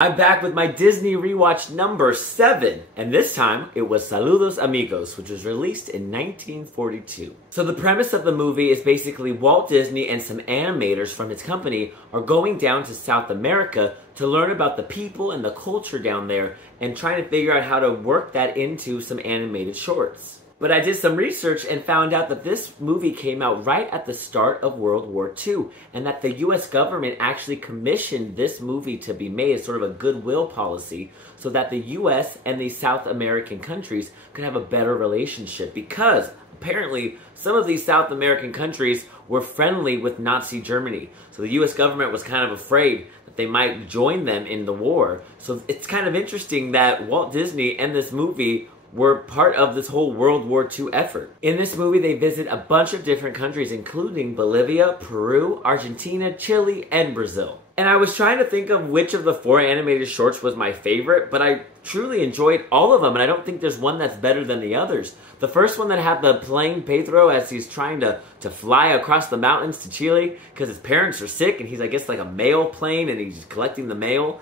I'm back with my Disney rewatch number 7, and this time it was Saludos, Amigos, which was released in 1942. So the premise of the movie is basically Walt Disney and some animators from his company are going down to South America to learn about the people and the culture down there and trying to figure out how to work that into some animated shorts. But I did some research and found out that this movie came out right at the start of World War II, and that the US government actually commissioned this movie to be made as sort of a goodwill policy so that the US and the South American countries could have a better relationship, because apparently some of these South American countries were friendly with Nazi Germany. So the US government was kind of afraid that they might join them in the war. So it's kind of interesting that Walt Disney and this movie were part of this whole World War II effort. In this movie, they visit a bunch of different countries, including Bolivia, Peru, Argentina, Chile, and Brazil. And I was trying to think of which of the 4 animated shorts was my favorite, but I truly enjoyed all of them, and I don't think there's one that's better than the others. The first one that had the plane Pedro as he's trying to fly across the mountains to Chile because his parents are sick, and he's, I guess, like a mail plane, and he's collecting the mail.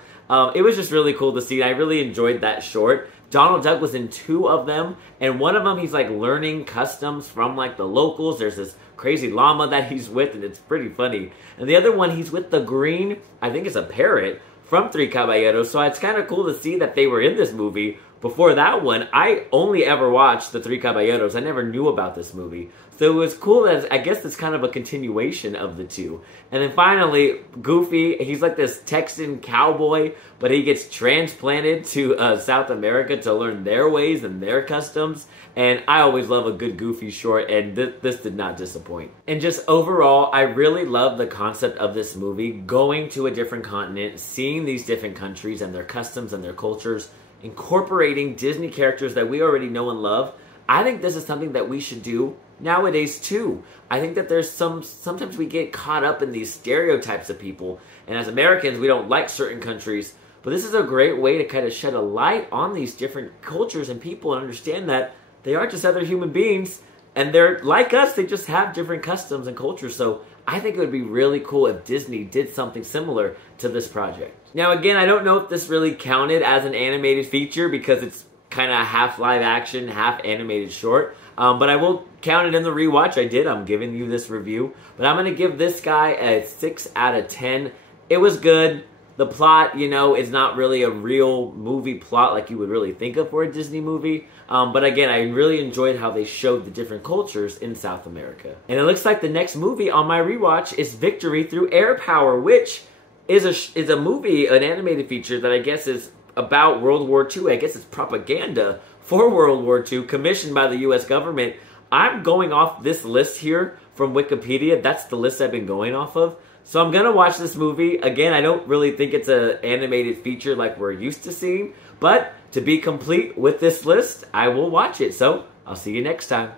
It was just really cool to see. I really enjoyed that short. Donald Duck was in 2 of them, and one of them he's like learning customs from like the locals. There's this crazy llama that he's with, and it's pretty funny. And the other one, he's with the green, I think it's a parrot, from Three Caballeros, so it's kind of cool to see that they were in this movie. Before that one, I only ever watched The Three Caballeros. I never knew about this movie. So it was cool that, I guess it's kind of a continuation of the 2. And then finally, Goofy, he's like this Texan cowboy, but he gets transplanted to South America to learn their ways and their customs. And I always love a good Goofy short, and this did not disappoint. And just overall, I really love the concept of this movie, going to a different continent, seeing these different countries and their customs and their cultures, incorporating Disney characters that we already know and love. I think this is something that we should do nowadays too. I think that there's sometimes we get caught up in these stereotypes of people, and as Americans we don't like certain countries, but this is a great way to kind of shed a light on these different cultures and people and understand that they are just other human beings and they're like us, they just have different customs and cultures. So I think it would be really cool if Disney did something similar to this project. Now again, I don't know if this really counted as an animated feature because it's kind of half live action, half animated short. But I will count it in the rewatch. I did. I'm giving you this review. But I'm going to give this guy a 6 out of 10. It was good. The plot, you know, is not really a real movie plot like you would really think of for a Disney movie. But again, I really enjoyed how they showed the different cultures in South America. And it looks like the next movie on my rewatch is Victory Through Air Power, which is a movie, an animated feature that I guess is about World War II. I guess it's propaganda for World War II, commissioned by the US government. I'm going off this list here from Wikipedia. That's the list I've been going off of. So I'm gonna watch this movie. Again, I don't really think it's an animated feature like we're used to seeing, but to be complete with this list, I will watch it. So I'll see you next time.